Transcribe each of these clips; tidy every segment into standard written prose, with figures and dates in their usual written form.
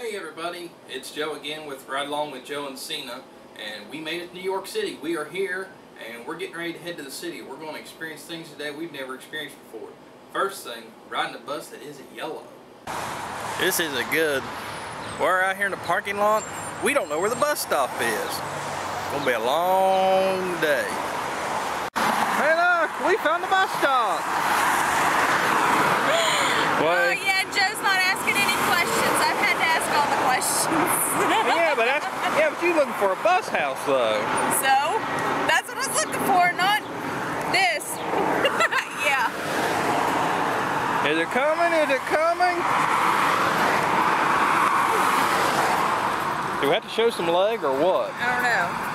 Hey everybody, it's Joe again with Ride Along with Joe and Cena, and we made it to New York City. We are here and we're getting ready to head to the city. We're going to experience things today we've never experienced before. First thing, riding a bus that isn't yellow. This isn't good. We're out here in the parking lot. We don't know where the bus stop is. It's going to be a long day. Hey look, we found the bus stop. Oh yeah, Joe's not asking any questions. I've had to ask all the questions. but you're looking for a bus house though. So, that's what I was looking for, not this. Yeah. Is it coming? Is it coming? Do we have to show some leg or what? I don't know.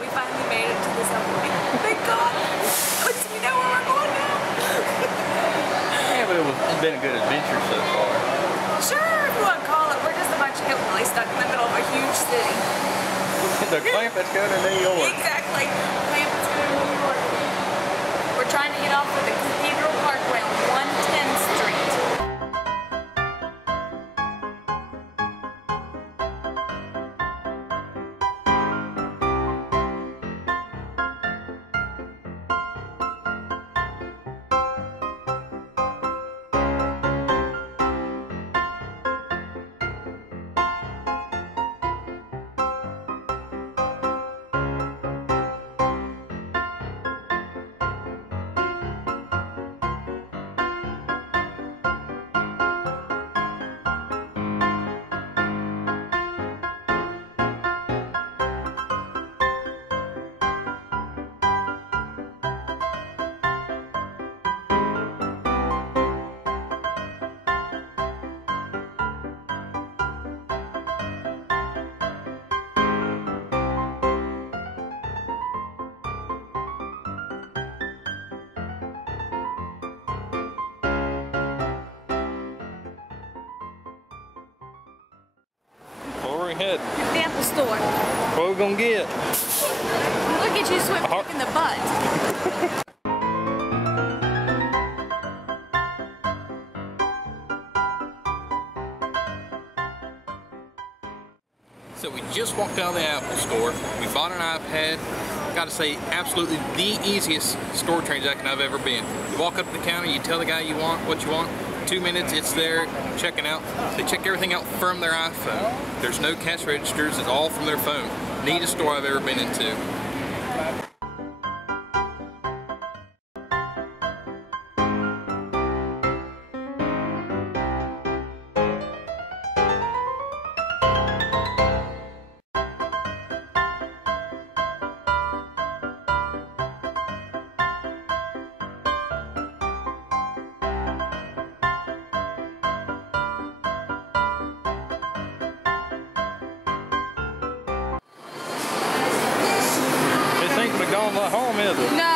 We finally made it to the subway. Thank God. We know where we're going now. Yeah, but it's been a good adventure so far. Sure, if you want to call it. We're just a bunch of hillbillies stuck in the middle of a huge city. The Clampetts go to New York. Exactly. Clampetts go to New York. We're trying to get off of the Cathedral Parkway on 110th Street. Where are we heading? The Apple Store. What are we gonna get? Look at you swimming in the butt. So we just walked out of the Apple Store. We bought an iPad. Gotta say, absolutely the easiest store transaction I've ever been. You walk up to the counter, you tell the guy you want what you want. 2 minutes, it's there, checking out. They check everything out from their iPhone. There's no cash registers, it's all from their phone. Neatest store I've ever been into. Going home, is it? No,